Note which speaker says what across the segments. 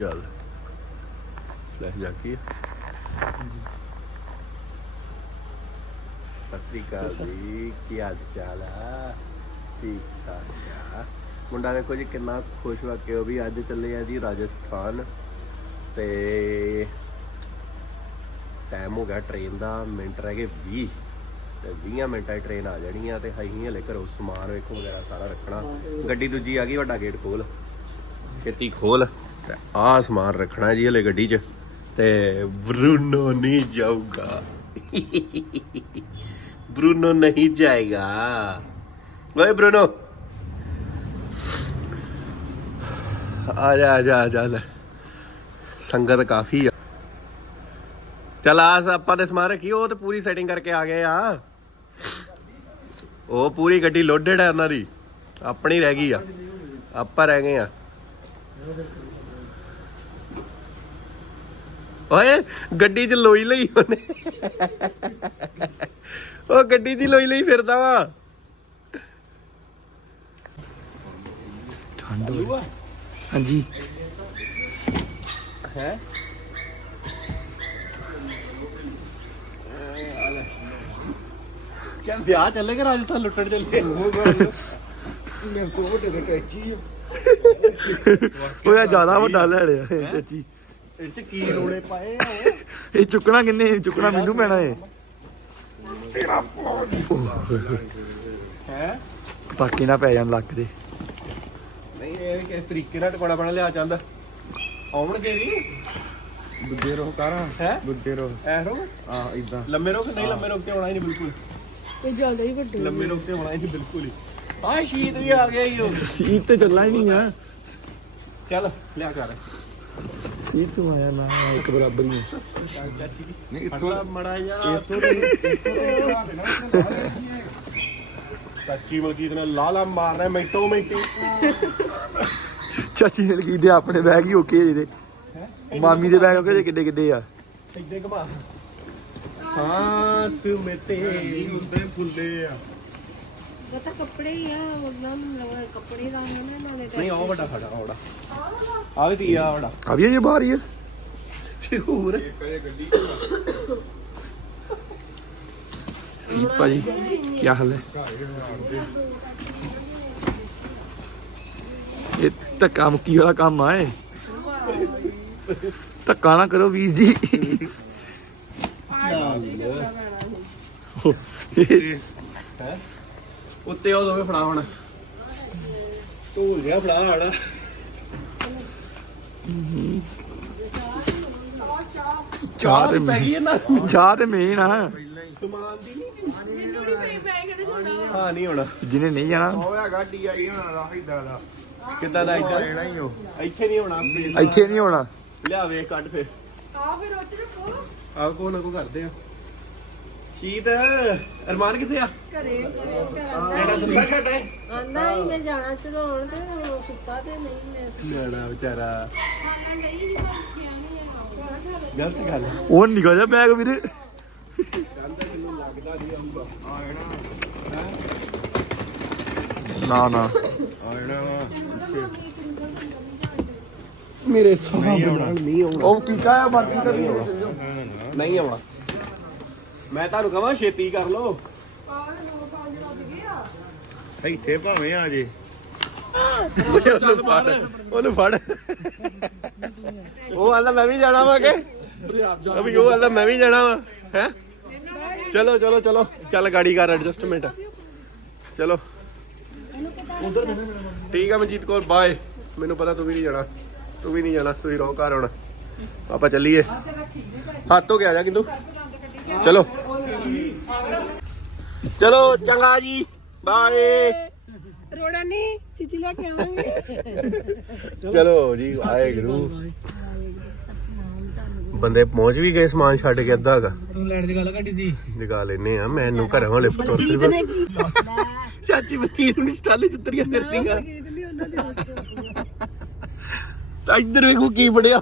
Speaker 1: ਚੱਲ। ਫਲੈਸ਼ ਜਾ ਕੀ। ਸਤਿ ਸ੍ਰੀ ਅਕਾਲ ਜੀ ਕੀ ਹਾਲ ਚਾਲ ਆ? ਠੀਕ ਠਾਕ ਆ। ਮੁੰਡਾ ਵੇਖੋ ਜੀ ਕਿੰਨਾ ਖੁਸ਼ ਵਾ ਕਿ ਉਹ ਵੀ ਅੱਜ ਚੱਲੇ ਆ ਜੀ ਰਾਜਸਥਾਨ। ਤੇ ਟਾਈਮ ਹੋ ਗਿਆ ਟ੍ਰੇਨ ਦਾ ਮਿੰਟ ਰਹਿ ਗਏ 20 ਤੇ 20 ਮਿੰਟਾਂ ਟ੍ਰੇਨ ਆ ਜਾਣੀ ਆ ਤੇ ਅਸੀਂ ਹਲੇ ਘਰੋਂ ਸਮਾਨ ਵੇਖੋ ਵਗੈਰਾ ਸਾਰਾ ਰੱਖਣਾ। ਗੱਡੀ ਦੂਜੀ ਆ ਗਈ ਵੱਡਾ ਗੇਟ ਖੋਲ ਛੇਤੀ ਖੋਲ। ਤੇ ਆਹ ਸਮਾਨ ਰੱਖਣਾ ਜੀ ਹਲੇ ਗੱਡੀ 'ਚ ਤੇ ਬਰੂਨੋ ਨਹੀਂ ਜਾਊਗਾ। ਬਰੂਨੋ ਨਹੀਂ ਜਾਏਗਾ। ਓਏ ਬਰੂਨੋ। ਆ ਜਾ ਆ ਜਾ ਆ ਜਾ ਸੰਗਤ ਕਾਫੀ ਆ। ਚਲ ਆਸ ਆਪਾਂ ਦੇ ਸਮਾਨ ਰੱਖੀ, ਉਹ ਤੇ ਪੂਰੀ ਸੈਟਿੰਗ ਕਰਕੇ ਆ ਗਏ ਆ। ਉਹ ਪੂਰੀ ਗੱਡੀ ਲੋਡਡ ਹੈ ਉਹਨਾਂ ਦੀ। ਆਪਣੀ ਰਹਿ ਗਈ ਆ। ਆਪਾਂ ਰਹਿ ਗਏ ਆ। ਓਏ ਗੱਡੀ 'ਚ ਲੋਈ ਲਈ ਉਹਨੇ। ਉਹ ਗੱਡੀ 'ਚ ਹੀ ਲੋਈ ਲਈ ਫਿਰਦਾ ਵਾ।
Speaker 2: ਠੰਡ ਹੋ ਹਾਂਜੀ।
Speaker 1: ਹੈ? ਕਿਆ ਵਿਆਹ ਚੱਲੇਗਾ ਰਾਜਸਥਾਨ ਲੁੱਟਣ ਚੱਲੇ?
Speaker 3: ਮੇਰੇ ਕੋਲ ਵੱਡੇ ਦੇ ਕੈਚੀ ਆ।
Speaker 2: ਉਹ ਜ਼ਿਆਦਾ ਵੱਡਾ ਲੈ ਲਿਆ ਚਾਚੀ
Speaker 1: ਇਹ ਚ ਕੀ ਰੋਲੇ ਪਾਏ ਆ ਉਹ?
Speaker 2: ਇਹ ਚੁੱਕਣਾ ਕਿੰਨੇ? ਚੁੱਕਣਾ ਮੈਨੂੰ ਪੈਣਾ ਏ
Speaker 1: ਹੈ?
Speaker 2: ਪਟਾਕੇ ਨਾ ਪੈ ਜਾਣ ਲੱਕ ਦੇ।
Speaker 1: ਨਹੀਂ ਇਹ ਵੀ ਕਿਸ ਤਰੀਕੇ ਨਾਲ ਟਕੜਾ ਬਣਾ ਲਿਆ ਚੰਦ। ਆਉਣਗੇ ਵੀ?
Speaker 3: ਬੁੱਢੇ ਰੋ ਕਰਾਂ
Speaker 1: ਹੈ?
Speaker 3: ਬੁੱਢੇ ਰੋ
Speaker 1: ਐ ਰੋ
Speaker 3: ਆ ਇਦਾਂ
Speaker 1: ਲੰਮੇ ਰੋਕ ਨਹੀਂ? ਲੰਮੇ ਰੋਕ ਤੇ ਹੋਣਾ ਹੀ ਨਹੀਂ ਬਿਲਕੁਲ?
Speaker 4: ਇਹ ਜ਼ਿਆਦਾ ਹੀ ਵੱਡੇ
Speaker 1: ਲੰਮੇ ਰੋਕ ਤੇ ਹੋਣਾ ਹੀ ਨਹੀਂ ਬਿਲਕੁਲ ਹੀ? ਆ ਸ਼ੀਤ ਵੀ ਆ ਗਿਆ ਹੀ ਉਹ।
Speaker 2: ਸੀਟ ਤੇ ਚੱਲਣਾ ਹੀ ਨਹੀਂ ਆ।
Speaker 1: ਚੱਲ ਲਿਆ ਕਰ
Speaker 2: ਸੀਟ ਤੋਂ ਆਇਆ ਨਾ ਇੱਕ ਬਰਾਬਰ ਹੀ
Speaker 3: ਨਹੀਂ
Speaker 1: ਫੜਲਾ ਮੜਾ ਜਾ
Speaker 3: ਇੱਥੋਂ ਇੱਥੋਂ ਇੱਥੇ
Speaker 1: ਚਾਚੀ ਮਲਕੀਤ ਨੇ ਲਾਲਾ ਮਾਰ ਰਿਹਾ ਮਿੰਟੋ ਮਿੰਟੀ।
Speaker 2: ਚਾਚੀ ਨੇ ਕੀ ਦੇ ਆਪਣੇ ਬੈਗ ਹੀ ਓਕੇ ਜਿਹਦੇ ਮਾਮੀ ਦੇ ਬੈਗ ਓਕੇ ਕਿੱਡੇ ਕਿੱਡੇ ਆ।
Speaker 1: ਇੱਦੇ ਘਮਾ। ਸਾਸ ਮੇ ਤੇਰੀ
Speaker 3: ਹੁੰਦੇ ਫੁੱਲੇ ਆ।
Speaker 4: ਉਹ ਤਾਂ ਕੱਪੜੇ ਹੀ ਆ ਉਹਨਾਂ ਨੂੰ ਕੱਪੜੇ ਰੰਗ ਨੇ ਨਾਲੇ
Speaker 1: ਨਹੀਂ ਉਹ ਵੱਡਾ ਫੜਾ ਆਉੜਾ ਆ ਵੀ ਤੀਆ ਆਉੜਾ
Speaker 2: ਆ ਵੀ ਇਹ ਬਾਹਰ ਹੀ ਆ।
Speaker 1: ਤੇ ਹੋਰ?
Speaker 2: ਸੀਟ ਭਾਜੀ ਕੀ ਹਾਲ ਹੈ? ਇਹ ਧੱਕਾ ਮੁੱਕੀ ਵਾਲਾ ਕੰਮ ਆ ਇਹ। ਧੱਕਾ ਨਾ ਕਰੋ ਵੀਰ ਜੀ।
Speaker 1: ਹੈ ਉੱਤੇ ਉਹ ਦੋਵੇਂ ਫੜਾ ਹੁਣ। ਢੋਲ ਜਿਹਾ ਫੜਾ ਆੜਾ।
Speaker 2: ਚਾਹ ਤੇ
Speaker 1: ਪੈ ਗਈ ਨਾ।
Speaker 2: ਚਾਹ ਤੇ ਮੇਨ ਆ।
Speaker 1: ਸਮਾਨ ਦੀ ਨਹੀਂ
Speaker 4: ਮੈਨੂੰ ਨਹੀਂ ਪਈ ਮੈਂ ਕਿਹੜੇ ਛੋੜਾ
Speaker 1: ਹਾਂ ਨਹੀਂ ਹੋਣਾ।
Speaker 2: ਜਿਹਨੇ ਨਹੀਂ ਜਾਣਾ।
Speaker 3: ਉਹ ਹੈਗਾ ਡੀਆਈ ਹੋਣਾ ਦਾ ਇਦਾਂ ਦਾ।
Speaker 1: ਕਿੱਦਾਂ ਦਾ
Speaker 3: ਆ ਹੀ ਉਹ।
Speaker 1: ਇੱਥੇ ਨਹੀਂ ਹੋਣਾ
Speaker 2: ਇੱਥੇ ਨਹੀਂ ਹੋਣਾ।
Speaker 1: ਲਿਆ ਵੇਖ ਕੱਢ ਫੇਰ।
Speaker 4: ਆ ਫਿਰ ਉੱਚ ਰੱਖੋ।
Speaker 1: ਆਹ ਕੋ ਨਾ ਕੋ ਕਰਦੇ ਆ। ਸ਼ੀਤ ਅਰਮਾਨ ਕਿੱਥੇ ਆ?
Speaker 4: ਘਰੇ।
Speaker 1: ਮੇਰਾ ਸੁੱਤਾ ਛੱਡ ਹੈ
Speaker 4: ਆਂਦਾ ਹੀ ਮੈਂ ਜਾਣਾ ਚੜਾਉਣ ਤੇ ਉਹ ਸੁੱਤਾ ਤੇ ਨਹੀਂ ਮੈਂ
Speaker 1: ਨਿਆਣਾ ਵਿਚਾਰਾ।
Speaker 4: ਨਹੀਂ
Speaker 1: ਗਲਤ ਗੱਲ
Speaker 2: ਉਹ ਨਿਕਲ ਜਾ ਬੈਗ ਵੀਰੇ। ਨਾ ਨਾ।
Speaker 3: ਆ
Speaker 2: ਮੇਰੇ ਸਾਹ
Speaker 1: ਨਹੀਂ ਆਉਣਾ
Speaker 2: ਉਹ ਕੀ ਕਾਇਆ ਮਰਦੀ ਤਾਂ
Speaker 1: ਨਹੀਂ ਆਉਣਾ। ਮੈਂ ਤੁਹਾਨੂੰ ਕਹਾਂ ਛੇਤੀ ਕਰ ਲੋ
Speaker 3: ਇੱਥੇ ਭਾਵੇਂ ਆ ਜੇ।
Speaker 1: ਉਹਨੂੰ ਫੜ ਉਹਨੂੰ ਫੜ। ਉਹ ਆਂਦਾ ਮੈਂ ਵੀ ਜਾਣਾ ਵਾ ਕੇ? ਅਭੀ ਉਹ ਆਂਦਾ ਮੈਂ ਵੀ ਜਾਣਾ ਵਾ ਹੈ? ਚਲੋ ਚਲੋ ਚਲੋ। ਚੱਲ ਗਾੜੀ ਕਰ ਐਡਜਸਟਮੈਂਟ ਚਲੋ। ਠੀਕ ਆ ਮਨਜੀਤ ਕੌਰ ਬਾਏ ਮੈਨੂੰ ਪਤਾ ਤੂੰ ਵੀ ਨਹੀਂ ਜਾਣਾ। ਤੂੰ ਵੀ ਨਹੀਂ ਜਾਣਾ ਤੂੰ ਹੀ ਰਹੋ ਘਰ ਹੁਣ। ਆਪਾਂ ਚੱਲੀਏ। ਹੱਥ ਹੋ ਗਿਆ ਜਾ ਕਿੰਦੂ। ਚਲੋ। ਚਲੋ ਚੰਗਾ ਜੀ। ਬਾਏ
Speaker 4: ਰੋੜਾ ਨਹੀਂ ਚੀਚੀ ਲੈ ਕੇ ਆਵਾਂਗੇ।
Speaker 1: ਚਲੋ ਜੀ ਆਏ ਗੁਰੂ। ਬੰਦੇ ਪਹੁੰਚ ਵੀ ਗਏ ਸਮਾਨ ਛੱਡ ਕੇ ਅੱਧਾ ਹੈਗਾ
Speaker 3: ਤੂੰ ਲੈਣ ਦੀ ਗੱਲ ਕੱਢੀ ਦੀ
Speaker 1: ਜਗਾ ਲੈਨੇ ਆ ਮੈਨੂੰ ਘਰੋਂ ਲਿਫਟ ਤੁਰ ਕੇ ਚਾਚੀ ਵਕੀਲ ਨੂੰ ਸਟਾਲੇ ਚੁੱਤਰੀਆਂ ਫਿਰਦੀਆਂ ਤਾਂ ਇੱਧਰ ਵੇਖੋ ਕੀ ਬੜਿਆ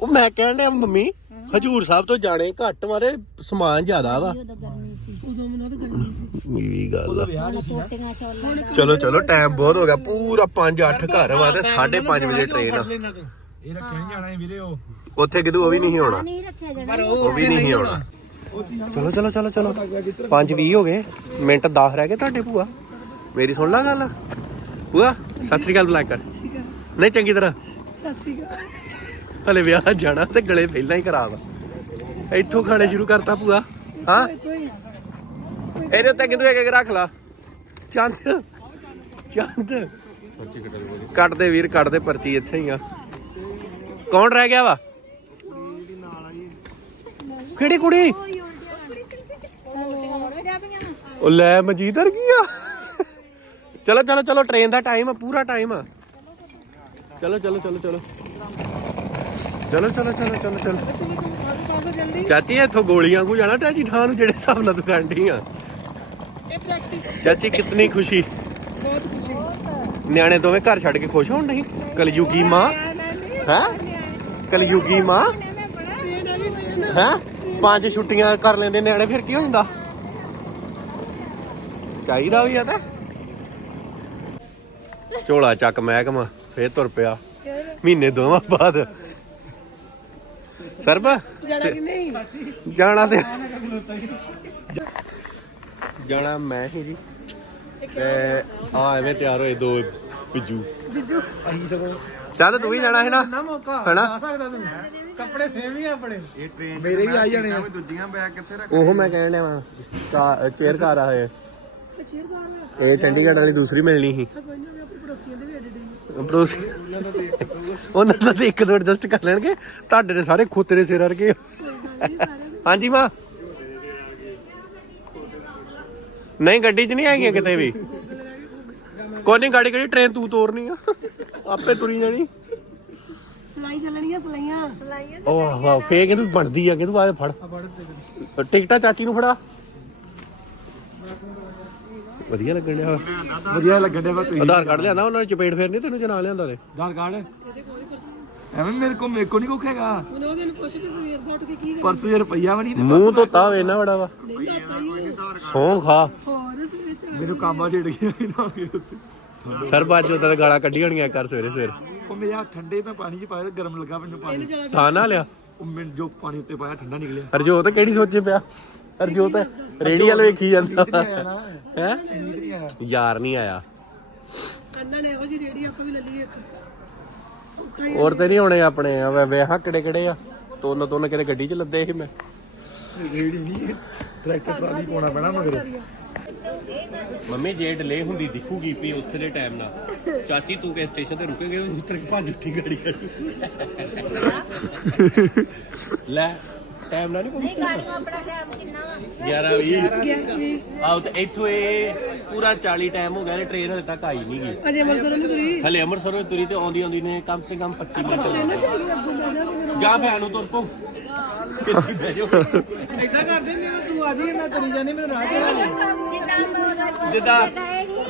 Speaker 1: ਉਹ ਮੈਂ ਕਹਿਣ ਡਿਆ ਮੰਮੀ ਹਜੂਰ ਸਾਹਿਬ ਤੋਂ ਜਾਣੇ ਘੱਟ ਮਾਰੇ ਸਮਾਨ ਜ਼ਿਆਦਾ ਵਾ।
Speaker 4: ਉਦੋਂ ਮੈਨੂੰ ਤਾਂ ਗਰਮੀ ਸੀ।
Speaker 1: ਇਹ ਵੀ ਗੱਲ ਆ।
Speaker 4: ਪੋਟੀਆਂ ਛੋਲਾਂ
Speaker 1: ਚਲੋ ਚਲੋ ਟਾਈਮ ਬਹੁਤ ਹੋ ਗਿਆ। ਪੂਰਾ 5 8 ਘਰ ਵਾ ਤੇ 5:30 ਵਜੇ ਟ੍ਰੇਨ ਆ।
Speaker 2: ਇਹ ਰੱਖਿਆ ਨਹੀਂ ਜਾਣਾ ਵੀਰੇ ਉਹ।
Speaker 1: ਉੱਥੇ ਕਿਦੋਂ ਉਹ ਵੀ ਨਹੀਂ ਹੋਣਾ
Speaker 4: ਨਹੀਂ ਰੱਖਿਆ ਜਾਣਾ।
Speaker 1: ਉਹ ਵੀ ਨਹੀਂ ਹੋਣਾ ਚਲੋ ਚਲੋ ਚਲੋ ਚਲੋ। 5:20 ਹੋ ਗਏ। ਮਿੰਟ 10 ਰਹਿ ਗਏ ਤੁਹਾਡੇ ਭੂਆ। ਮੇਰੀ ਸੁਣ ਲਾ ਗੱਲ। ਭੂਆ ਸਤਿ ਸ੍ਰੀ ਅਕਾਲ ਬੁਲਾ ਕਰ। ਨਹੀਂ ਚੰਗੀ ਤਰ੍ਹਾਂ।
Speaker 5: ਸਤਿ ਸ਼੍ਰੀ ਅਕਾਲ।
Speaker 1: ਹਲੇ ਵਿਆਹ ਜਾਣਾ ਤੇ ਗਲੇ ਪਹਿਲਾਂ ਹੀ ਖਰਾਬ ਆ। ਇੱਥੋਂ ਖਾਣੇ ਸ਼ੁਰੂ ਕਰਤਾ ਭੂਆ, ਹਾਂ? ਇਹਦੇ ਉੱਤੇ ਕਿਦੋਂ ਇੱਕ ਇੱਕ ਰੱਖ ਲਾ। ਚੰਦ ਚੰਦ। ਕੱਟ ਦੇ ਵੀਰ ਕੱਟ ਦੇ ਪਰਚੀ ਇੱਥੇ ਹੀ ਆ। ਕੌਣ ਰਹਿ ਗਿਆ ਵਾ? ਕਿਹੜੀ ਕੁੜੀ? ਉਹ ਲੈ ਮਜੀਦ ਵਰ ਗਈ ਚਲੋ ਚਲੋ ਚਲੋ ਟ੍ਰੇਨ ਦਾ ਟਾਈਮ ਆ, ਪੂਰਾ ਟਾਈਮ ਆ। ਚਲੋ ਚਲੋ ਚਲੋ ਚਲੋ। ਚਲੋ ਚਲੋ ਚਲੋ ਚਲੋ ਚਲੋ। ਚਾਚੀ ਇੱਥੋਂ ਗੋਲੀਆਂ ਕੋ ਜਾਣਾ ਚਾਚੀ ਥਾਂ ਨੂੰ ਜਿਹੜੇ ਹਿਸਾਬ ਨਾਲ ਦੁਕਾਨ ਢੀ ਆ ਚਾਚੀ ਕਿਤਨੀ ਖੁਸ਼ੀ।
Speaker 5: ਬਹੁਤ ਖੁਸ਼ੀ।
Speaker 1: ਨਿਆਣੇ ਦੋਵੇਂ ਘਰ ਛੱਡ ਕੇ ਖੁਸ਼ ਹੋਣ ਨਹੀਂ? ਕਲਯੁਗੀ ਮਾਂ। ਹੈ? ਕਲਯੁਗੀ ਮਾਂ। ਹੈ? ਪੰਜ ਛੁੱਟੀਆਂ ਕਰ ਲੈਂਦੇ ਨਿਆਣੇ ਫਿਰ ਕੀ ਹੋ ਜਾਂਦਾ ਚਾਹੀਦਾ ਵੀ ਆ ਤਾਂ। ਝੋਲਾ ਚੱਕ ਮਹਿਕਮਾ ਫੇਰ ਤੁਰ ਪਿਆ। ਮਹੀਨੇ ਦੋਵਾਂ ਬਾਅਦ। ਸਰਬ
Speaker 5: ਜਾਣਾ ਕਿ ਨਹੀਂ?
Speaker 1: ਜਾਣਾ ਤੇ ਜਾਣਾ ਮੈਂ ਹੀ ਜੀ। ਤੇ ਆ ਐਵੇਂ ਤਿਆਰ ਹੋਏ ਦੋ ਬਿੱਜੂ।
Speaker 5: ਬਿੱਜੂ।
Speaker 2: ਅਸੀਂ ਸਗੋਂ।
Speaker 1: ਚੱਲ ਤੂੰ ਵੀ ਜਾਣਾ ਹੈ ਨਾ?
Speaker 3: ਨਾ ਮੌਕਾ।
Speaker 1: ਹੈਨਾ
Speaker 3: ਸਕਦਾ ਤੂੰ। ਕੱਪੜੇ ਸੇਮ ਹੀ ਆ ਆਪਣੇ। ਇਹ ਟ੍ਰੇਨ
Speaker 2: ਮੇਰੇ ਵੀ ਆ ਜਾਣੇ ਆ।
Speaker 3: ਦੂਜੀਆਂ ਬੈਗ ਕਿੱਥੇ ਰੱਖ
Speaker 1: ਉਹ ਮੈਂ ਕਹਿਣ ਡਿਆ ਵਾਂ। ਚੇਅਰ ਕਾਰ ਆ ਇਹ।
Speaker 5: ਚੇਅਰ ਬਾਹਰ
Speaker 1: ਇਹ ਚੰਡੀਗੜ੍ਹ ਵਾਲੀ ਦੂਸਰੀ ਮਿਲਣੀ ਸੀ।
Speaker 5: ਕੋਈ ਨਾ ਆਪਣੇ ਪੜੋਸੀਆਂ ਦੇ ਵੀ ਐਡਿਟ
Speaker 1: ਪੜੋਸੀ ਉਹਨਾਂ ਦਾ ਤੇ ਇੱਕ ਦੋ ਐਡਜਸਟ ਕਰ ਲੈਣਗੇ। ਤੁਹਾਡੇ ਦੇ ਸਾਰੇ ਖੋਤੇ ਦੇ ਸਿਰ ਵਰਗੇ ਹਾਂਜੀ ਮਾਂ। ਨਹੀਂ ਗੱਡੀ 'ਚ ਨਹੀਂ ਹੈਗੀਆਂ ਕਿਤੇ ਵੀ। ਕੋਈ ਨਹੀਂ ਗਾੜੀ ਕਿਹੜੀ ਟ੍ਰੇਨ ਤੂੰ ਤੋਰਨੀ ਆ? ਆਪੇ ਤੁਰੀ ਜਾਣੀ।
Speaker 5: ਸਲਾਈ ਚੱਲਣੀਆਂ ਸਲਾਈਆਂ। ਸਲਾਈਆਂ
Speaker 1: ਓਹ ਵਾਹ ਫੇਰ ਕਿ ਤੂੰ ਬਣਦੀ ਆ? ਕਿ ਤੂੰ ਆ ਫੜ ਟਿਕਟਾਂ ਚਾਚੀ ਨੂੰ ਫੜਾ। ਵਧੀਆ ਲੱਗਣ ਡਿਆ
Speaker 2: ਵਧੀਆ ਲੱਗਣ ਡਿਆ ਵਾ ਤੁਸੀਂ।
Speaker 1: ਆਧਾਰ ਕਾਰਡ ਲਿਆਂਦਾ ਉਹਨਾਂ ਨੇ ਚਪੇੜ ਫੇਰਨੀ ਤੈਨੂੰ ਜਨਾ ਲਿਆਂਦਾ ਰੇ
Speaker 2: ਆਧਾਰ ਕਾਰਡ? ਐਵੇਂ ਮੇਰੇ ਕੋ ਮੇਰੇ ਕੋ ਨਹੀਂ ਕੁੱਖ ਹੈਗਾ
Speaker 5: ਹੁਣ ਉਹਦੇ ਨੂੰ ਪੁੱਛ ਵੀ ਸਵੇਰ ਦਾ ਉੱਠ ਕੇ ਕੀ
Speaker 2: ਪਰਸ ਜੇ ਰੁਪਈਆ ਵੀ ਨਹੀਂ
Speaker 1: ਮੂੰਹ ਧੋਤਾ ਹੋਵੇ ਨਾ ਬੜਾ ਵਾ। ਸੌਂ ਖਾ।
Speaker 5: ਹੋਰ ਸਵੇਰ ਚ
Speaker 2: ਮੈਨੂੰ ਕਾਂਬਾ ਛੇੜ ਗਿਆ ਨਾ।
Speaker 1: ਸਰ ਅੱਜ ਉਦਾਂ ਗਾਲਾਂ ਕੱਢੀਆਂ ਹੋਣੀਆਂ ਕਰ ਸਵੇਰੇ ਸਵੇਰੇ।
Speaker 2: ਉਹ ਮੇਰੇ ਹੱਥ ਠੰਡੇ ਮੈਂ ਪਾਣੀ 'ਚ ਪਾਇਆ ਤੇ ਗਰਮ ਲੱਗਾ ਮੈਨੂੰ ਪਾਣੀ।
Speaker 1: ਥਾਂ ਨਾ ਲਿਆ।
Speaker 2: ਉਹ ਮੈਂ ਜੋ ਪਾਣੀ ਉੱਤੇ ਪਾਇਆ ਠੰਡਾ ਨਿਕਲਿਆ।
Speaker 1: ਹਰਜੋਤ ਕਿਹੜੀ ਸੋਚੇ ਪਿਆ? ਹਰਜੋਤ ਰੇੜੀ ਵਾਲ ਵੇਖੀ ਜਾਂਦਾ। ਹੈ? ਯਾਰ ਨਹੀਂ ਆਇਆ।
Speaker 5: ਅੰਨਾ ਨੇ ਇਹੋ ਜੀ ਰੇੜੀ ਆਪਾਂ ਵੀ ਲੈ ਲਈ ਇੱਕ।
Speaker 1: ਹੋਰ ਤੇ ਨਹੀਂ ਹੋਣੇ ਆਪਣੇ ਆ ਵੇ ਵੇਹਾਂ ਕਿਹੜੇ ਕਿਹੜੇ ਆ। ਤੋਨ ਤੋਨ ਕਿਤੇ ਗੱਡੀ 'ਚ ਲੱਦੇ ਸੀ ਮੈਂ।
Speaker 2: ਰੇੜੀ ਨਹੀਂ ਟਰੈਕਟਰ ਟਰਾਲੀ ਪਾਉਣਾ ਪੈਣਾ ਮਗਰ।
Speaker 1: ਮੰਮੀ ਜੇ ਡਿਲੇ ਹੁੰਦੀ ਦਿਖੂਗੀ ਵੀ ਉੱਥੇ ਦੇ ਟਾਈਮ ਨਾਲ। ਚਾਚੀ ਤੂੰ ਕਿ ਸਟੇਸ਼ਨ ਤੇ ਰੁਕੇਗੇ? ਉੱਤਰ ਕੇ ਭੱਜ ਉੱਠੀ ਗਾੜੀ। ਲੈ। ਟਾਈਮ ਨਾਲ ਨਹੀਂ ਕੋਈ
Speaker 4: ਗਾੜੀਆਂ ਆਪਣਾ ਟਾਈਮ ਕਿੰਨਾ ਵਾ?
Speaker 1: 11 20
Speaker 5: ਗਿਆ ਵੀ
Speaker 1: ਆਉ ਤੇ ਇੱਥੋਂ ਇਹ ਪੂਰਾ 40 ਟਾਈਮ ਹੋ ਗਿਆ ਤੇ ਟ੍ਰੇਨ ਹਲੇ ਤੱਕ ਆਈ ਨਹੀਂ ਗਈ
Speaker 5: ਅਜੇ ਅੰਮ੍ਰਿਤਸਰ ਨੂੰ ਤੁਰੀ?
Speaker 1: ਹਲੇ ਅੰਮ੍ਰਿਤਸਰ ਨੂੰ ਤੁਰੀ ਤੇ ਆਉਂਦੀ ਆਉਂਦੀ ਨੇ ਕਮ ਸੇ ਕਮ 25 ਮਿੰਟ ਲੱਗਦੇ ਜਾ ਭੈਣ ਨੂੰ ਤੁਰ ਪੋ ਕਿੱਥੇ ਬਹਿ ਜਾਓ
Speaker 3: ਇਦਾਂ ਕਰਦੇ ਨੇ ਤੂੰ ਆ ਜੀ ਮੈਂ ਤੁਰੀ ਜਾਣੀ ਮੈਨੂੰ ਰਾਹ ਚੜਾ ਦੇ।
Speaker 4: ਜਿੱਦਾਂ ਮੈਂ
Speaker 1: ਜਿੱਦਾਂ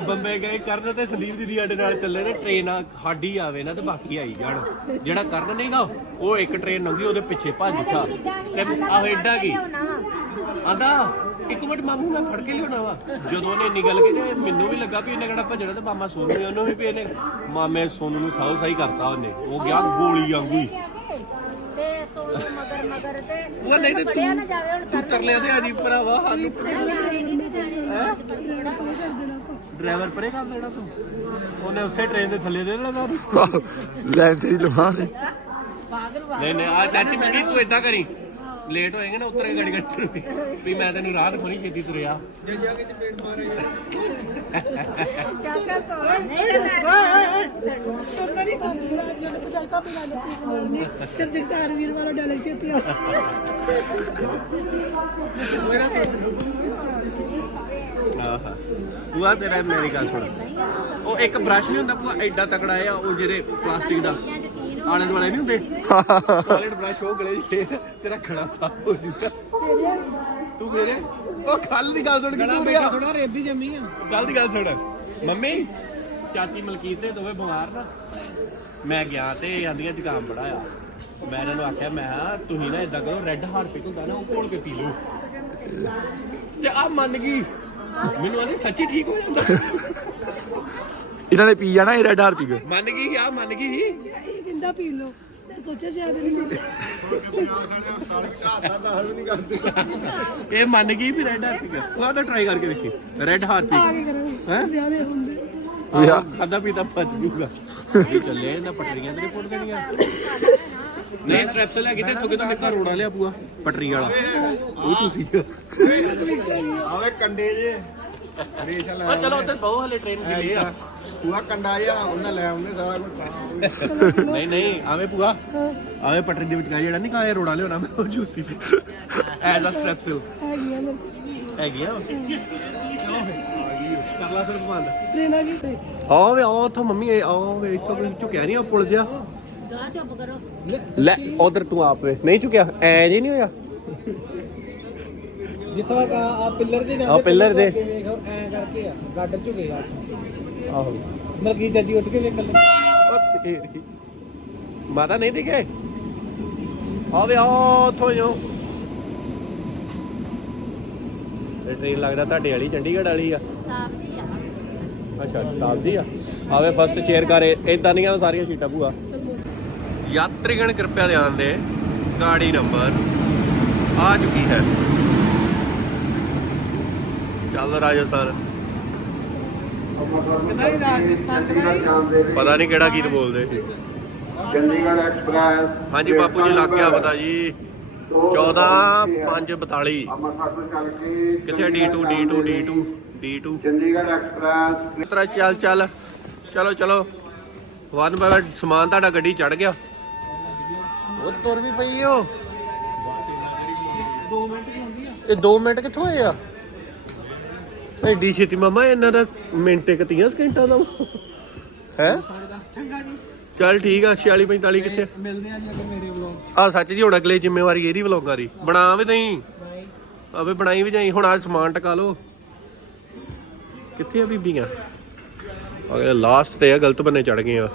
Speaker 1: ਬੰਬੇ ਗਏ ਕਰਨ ਤੇ ਸੰਦੀਪ ਦੀਦੀ ਸਾਡੇ ਨਾਲ ਚੱਲੇ ਨੇ ਟ੍ਰੇਨ ਆ ਸਾਡੀ ਆਵੇ ਨਾ ਤੇ ਬਾਕੀ ਆਈ ਜਾਣ। ਜਿਹੜਾ ਕਰਨ ਨਹੀਂ ਨਾ ਉਹ ਇੱਕ ਟ੍ਰੇਨ ਲੰਘੀ ਉਹਦੇ ਪਿੱਛੇ ਭੱਜ ਗਿਆ। ਤੇ ਆਹ ਐਡਾ ਕੀ? ਆਂਦਾ ਇੱਕ ਮਿੰਟ ਮਾਮੂ ਮੈਂ ਫੜ ਕੇ ਲਿਆਉਣਾ ਵਾ। ਜਦੋਂ ਉਹਨੇ ਇੰਨੀ ਗੱਲ ਕੀਤੀ ਤੇ ਮੈਨੂੰ ਵੀ ਲੱਗਾ ਵੀ ਇਹਨੇ ਕਿਹੜਾ ਭੱਜਣਾ ਤੇ ਮਾਮਾ ਸੋਨੂ ਨੇ ਉਹਨੂੰ ਵੀ ਵੀ ਇਹਨੇ ਮਾਮੇ ਸੋਨੂ ਨੂੰ ਸਾਉ ਸਾਈ ਕਰਤਾ ਉਹਨੇ। ਉਹ ਗਿਆ ਗੋਲੀ ਵਾਂਗੂ ਹੀ।
Speaker 4: ਤੇ ਸੋਨੂੰ ਮਗਰ ਮਗਰ ਤੇ
Speaker 1: ਉਹ ਨਹੀਂ ਤੇ ਤੂੰ ਤੂੰ ਤਰਲੇ ਦੇ ਆਜੀ ਭਰਾਵਾ ਸਾਨੂੰ ਡਰਾਈਵਰ ਪਰੇ ਕਰ ਦੇਣਾ ਤੂੰ? ਉਹਨੇ ਉਸੇ ਟ੍ਰੇਨ ਦੇ ਥੱਲੇ ਦੇ ਦੇਣਾ ਤੂੰ
Speaker 2: ਲੈਂਸ ਹੀ ਲਵਾ ਦੇ।
Speaker 1: ਨਹੀਂ ਨਹੀਂ ਆ ਚਾਚੀ ਮਿੰਡੀ ਤੂੰ ਏਦਾਂ ਕਰੀ। ਲੇਟ ਹੋਏਗਾ ਨਾ ਉਤਰੇ ਗਾੜੀ ਗੱਡੀ ਵੀ ਮੈਂ ਤੈਨੂੰ ਰਾਹ ਦਿਖਾਉਣੀ ਛੇਤੀ ਤੁਰਿਆ।
Speaker 3: ਜੇ ਜਾ ਕੇ ਚਪੇੜ ਮਾਰੇ।
Speaker 4: ਚਾਚਾ ਕੋਲ ਨਹੀਂ ਤੇ ਮੈਂ
Speaker 5: ਤੁਰਨਾ ਨਹੀਂ ਜਦੋਂ ਪਚਾਈ ਕਾਪੀ ਲਾ ਲਈ ਫਿਰ ਜਗਤਾਰ ਵੀਰ ਵਾਲਾ ਡਾਲੇ ਚੇਤੇ ਆ
Speaker 1: ਆਹਾ ਪੂਆ ਤੇਰਾ ਮੇਰੀ ਗੱਲ ਸੁਣ। ਉਹ ਇੱਕ ਬ੍ਰਸ਼ ਨਹੀਂ ਹੁੰਦਾ ਪੂਆ ਐਡਾ ਤਕੜਾ ਆ ਉਹ ਜਿਹੜੇ ਪਲਾਸਟਿਕ ਦਾ। ਆਲੇ ਦੁਆਲੇ ਨਹੀਂ ਹੁੰਦੇ? ਟਾਇਲਟ ਬ੍ਰਸ਼ ਉਹ ਗਲੇ ਤੇਰਾ ਖੜਾ ਸਾਫ਼ ਹੋ ਜੂਗਾ। ਤੂੰ ਮੇਰੇ ਉਹ ਕੱਲ ਦੀ ਗੱਲ ਸੁਣ ਕੇ ਤੂੰ ਗਿਆ।
Speaker 3: ਥੋੜਾ ਰੇਬੀ ਜੰਮੀ ਆ।
Speaker 1: ਕੱਲ ਦੀ ਗੱਲ ਸੁਣ। ਮੰਮੀ ਚਾਚੀ ਮਲਕੀਤ ਤੇ ਦੋਵੇਂ ਬਿਮਾਰ ਨਾ। ਮੈਂ ਗਿਆ ਤੇ ਆਂਦੀਆਂ ਜ਼ੁਕਾਮ ਬੜਾ ਆ। ਮੈਂ ਇਹਨਾਂ ਨੂੰ ਆਖਿਆ ਮੈਂ ਤੁਸੀਂ ਨਾ ਇਦਾਂ ਕਰੋ ਰੈੱਡ ਹਾਰਪਿਕ ਹੁੰਦਾ ਨਾ ਉਹ ਘੋਲ ਕੇ ਪੀ ਲਓ। ਤੇ ਆ ਮੰਨ ਗਈ। ਮੈਨੂੰ ਆਂਦੀ ਸੱਚੀ ਠੀਕ ਹੋ ਜਾਂਦਾ।
Speaker 2: ਇਹਨਾਂ ਨੇ ਪੀ ਜਾਣਾ ਇਹ ਰੈਡ ਹਾਰ ਪੀ ਗਏ।
Speaker 1: ਮੰਨ ਗਈ ਆ ਮੰਨ ਗਈ
Speaker 5: ਕਹਿੰਦਾ ਪੀ ਲਓ? ਸੋਚਿਆ ਸ਼ਾਇਦ ਨਹੀਂ ਮਿਲੇ
Speaker 3: ਸਾਲ ਵੀ ਘਾਟਾ ਦਾ ਹਲ ਵੀ ਨਹੀਂ ਕਰਦੇ
Speaker 1: ਇਹ ਮੰਨ ਗਈ ਵੀ ਰੈੱਡ ਹਾਰਪੀ ਉਹ ਤਾਂ ਟਰਾਈ ਕਰਕੇ ਵੇਖੀ। ਰੈੱਡ ਹਾਰਪੀ
Speaker 5: ਆ ਕੇ ਕਰਾਂਗੇ
Speaker 1: ਹੈਂ?
Speaker 5: ਵਿਆਹ ਦੇ ਹੁੰਦੇ
Speaker 1: ਆਹ ਖਾਦਾ ਪੀਤਾ ਬਚ ਜੂਗਾ ਇਹ ਚੱਲੇ ਨਾ ਪਟਰੀਆਂ ਤੇ ਪੁੱਟ ਦੇਣੀਆਂ। ਨਹੀਂ ਸਟ੍ਰੈਪਸ ਲੈ ਕੇ ਤੇ ਇੱਥੋਂ ਕਿਤੋਂ ਨਿੱਕਾ ਰੋੜਾ ਲਿਆ ਪੂਆ ਪਟਰੀ ਵਾਲਾ। ਉਹ ਤੁਸੀਂ
Speaker 3: ਆਵੇ ਕੰਡੇ ਜੇ। ਰੇਸ਼ਾ ਲੈ
Speaker 1: ਚਲੋ ਉੱਧਰ ਬਹੁ ਹਲੇ ਟ੍ਰੇਨ ਦੀ ਆ।
Speaker 3: ਪੂਆ ਕੰਡਾ ਜਿਹਾ ਉਹਨਾਂ ਲੈ ਆਉਂਦੇ ਸਾਰਾ ਕੁਝ
Speaker 1: ਨਹੀਂ ਨਹੀਂ ਆਵੇ ਪੂਆ। ਆਵੇ ਪਟਰੀ ਦੇ ਵਿਚਕਾਰ ਜਿਹੜਾ ਨਹੀਂ ਕਾਇਆ ਰੋੜਾ ਲਿਆਉਣਾ ਮੈਂ ਉਹ ਜੂਸੀ ਐਜ਼ ਅ ਸਟ੍ਰੈਪਸ
Speaker 5: ਹੈਗੀਆਂ ਮੇਰੇ
Speaker 1: ਹੈਗੀਆਂ ਕਰ ਲਾ ਸਿਰ ਬੰਦ
Speaker 5: ਟ੍ਰੇਨਾਂ ਕੀ?
Speaker 1: ਆਵੇ ਆ ਉੱਥੋਂ ਮੰਮੀ ਇਹ ਆਵੇ ਇੱਥੋਂ ਕੋਈ ਝੁਕਿਆ ਨਹੀਂ ਆ ਪੁਲ ਜਿਆ
Speaker 5: ਗਾ ਚੁੱਪ ਕਰੋ।
Speaker 1: ਲੈ ਉਧਰ ਤੂੰ ਆਪ ਵੇ। ਨਹੀਂ ਝੁਕਿਆ। ਐ ਜੇ ਨਹੀਂ ਹੋਇਆ?
Speaker 6: ਜਿੱਥੋਂ ਆ ਆ ਪਿੱਲਰ
Speaker 1: ਆ ਪਿੱਲਰ ਦੇ
Speaker 6: ਵੇਖੋ ਐ ਕਰਕੇ ਆ ਗਾਡਰ ਝੁਕੇਗਾ
Speaker 1: ਆਹੋ।
Speaker 6: ਮਲਕੀ ਚਾਚੀ ਉੱਠ ਕੇ ਵੇਖ ਲੈ
Speaker 1: ਉਹ ਤੇਰੀ। ਮਾਤਾ ਨਹੀਂ ਦਿਖੇ? ਆਵੇ ਆ ਉੱਥੋਂ ਜੋ। ਇਹ ਟ੍ਰੇਨ ਲੱਗਦਾ ਤੁਹਾਡੇ ਵਾਲੀ ਚੰਡੀਗੜ੍ਹ ਵਾਲੀ ਆ। ਅੱਛਾ ਸ਼ਤਾਬਦੀ ਆ। ਆਵੇ ਫਸਟ ਚੇਅਰ ਕਰ ਇਦਾਂ ਦੀਆਂ ਸਾਰੀਆਂ ਸੀਟਾਂ ਭੂਆ। ਯਾਤਰੀਗਣ ਕਿਰਪਾ ਧਿਆਨ ਦੇ ਗਾੜੀ ਨੰਬਰ ਆ ਚੁੱਕੀ ਹੈ। ਚੱਲ ਰਾਜਸਥਾਨ। ਪਤਾ ਨਹੀਂ ਕਿਹੜਾ ਗੀਤ ਬੋਲਦੇ।
Speaker 3: ਚੰਡੀਗੜ੍ਹ ਐਕਸਪ੍ਰੈਸ
Speaker 1: ਹਾਂਜੀ ਬਾਪੂ ਜੀ ਲੱਗ ਗਿਆ ਪਤਾ ਜੀ। 14 5 42
Speaker 3: ਅੰਮ੍ਰਿਤਸਰ ਤੋਂ ਚੱਲ ਕੇ
Speaker 1: ਕਿੱਥੇ D2 D2 D2 D2
Speaker 3: Chandigarh express.
Speaker 1: ਮਿੱਤਰਾ ਚੱਲ ਚੱਲ। ਚਲੋ ਚਲੋ। ਵਨ ਬਾਏ ਵਨ ਸਮਾਨ ਤੁਹਾਡਾ ਗੱਡੀ ਚੜ ਗਿਆ। ਉਹ ਤੁਰ ਵੀ ਪਈ ਓ। 2 ਮਿੰਟ ਇਹ 2 ਮਿੰਟ ਕਿੱਥੋਂ ਹੋਏ ਆ? ਐਡੀ ਛੇਤੀ ਮਮਾ ਇਹਨਾਂ ਦਾ ਮਿੰਟ ਇੱਕ 30 ਸਕਿੰਟਾਂ ਦਾ। ਹੈ?
Speaker 6: ਚੰਗਾ ਜੀ
Speaker 1: ਚੱਲ ਠੀਕ ਆ 46 45 ਕਿੱਥੇ?
Speaker 6: ਮਿਲਦੇ ਆ ਜੀ ਅੱਗੇ ਮੇਰੇ ਵਲੌਗ
Speaker 1: ਆ ਸੱਚ ਜੀ ਹੁਣ ਅਗਲੇ ਜ਼ਿੰਮੇਵਾਰੀ ਇਹਦੀ ਵਲੋਗਾਂ ਦੀ। ਬਣਾ ਵੀ ਨਹੀਂ ਆਵੇ ਬਣਾਈ ਵੀ ਜਾਈ। ਹੁਣ ਆ ਸਮਾਨ ਟਕਾ ਲਓ। ਕਿੱਥੇ ਆ ਬੀਬੀਆਂ? ਅਗੇ ਲਾਸਟ ਤੇ ਆ ਗਲਤ ਬੰਨੇ ਚੜ ਗਏ ਆ।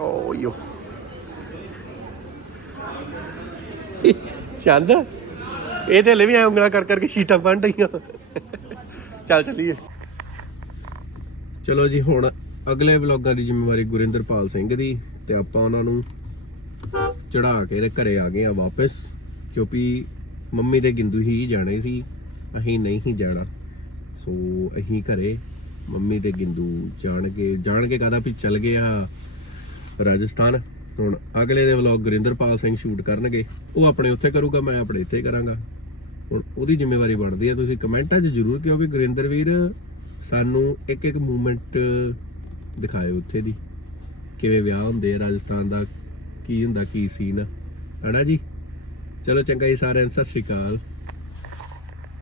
Speaker 1: ਓ ਚੰਦ ਇਹ ਤੇ ਹਲੇ ਵੀ ਐ ਉਂਗਲਾਂ ਕਰ ਕਰਕੇ ਸ਼ੀਟਾਂ ਬਣ ਰਹੀਆਂ। ਚੱਲ ਚੱਲੀਏ। ਚਲੋ ਜੀ, ਹੁਣ ਅਗਲੇ ਵਲੌਗਾਂ ਦੀ ਜ਼ਿੰਮੇਵਾਰੀ ਗੁਰਿੰਦਰਪਾਲ ਸਿੰਘ ਦੀ ਤੇ ਆਪਾਂ ਉਹਨਾਂ ਨੂੰ ਚੜਾ ਕੇ ਤੇ ਘਰੇ ਆ ਗਏ ਆ ਵਾਪਸ, ਕਿਉਂਕਿ ਮੰਮੀ ਦੇ ਗਿੰਦੂ ਹੀ ਜਾਣੇ ਸੀ, ਅਸੀਂ ਨਹੀਂ ਹੀ ਜਾਣਾ। ਸੋ ਅਸੀਂ ਘਰੇ ਮੰਮੀ ਦੇ ਗਿੰਦੂ ਜਾਣਗੇ ਜਾਣਗੇ ਕਾਹਦਾ ਵੀ ਚੱਲ ਗਿਆ ਰਾਜਸਥਾਨ। ਹੁਣ ਅਗਲੇ ਦੇ ਵਲੌਗ ਗੁਰਿੰਦਰਪਾਲ ਸਿੰਘ ਸ਼ੂਟ ਕਰਨਗੇ, ਉਹ ਆਪਣੇ ਉੱਥੇ ਕਰੂਗਾ, ਮੈਂ ਆਪਣੇ ਇੱਥੇ ਕਰਾਂਗਾ। ਹੁਣ ਉਹਦੀ ਜ਼ਿੰਮੇਵਾਰੀ ਬਣਦੀ ਹੈ ਤੁਸੀਂ ਕਮੈਂਟਾਂ 'ਚ ਜ਼ਰੂਰ ਕਿਹਾ ਵੀ ਗੁਰਿੰਦਰ ਵੀਰ ਸਾਨੂੰ ਇੱਕ ਇੱਕ ਮੂਮੈਂਟ ਦਿਖਾਇਓ ਉੱਥੇ ਦੀ। ਕਿਵੇਂ ਵਿਆਹ ਹੁੰਦੇ ਆ, ਰਾਜਸਥਾਨ ਦਾ ਕੀ ਹੁੰਦਾ, ਕੀ ਸੀਨ ਹਨਾ ਜੀ? ਚਲੋ ਚੰਗਾ ਜੀ, ਸਾਰਿਆਂ ਨੂੰ ਸਤਿ ਸ਼੍ਰੀ ਅਕਾਲ।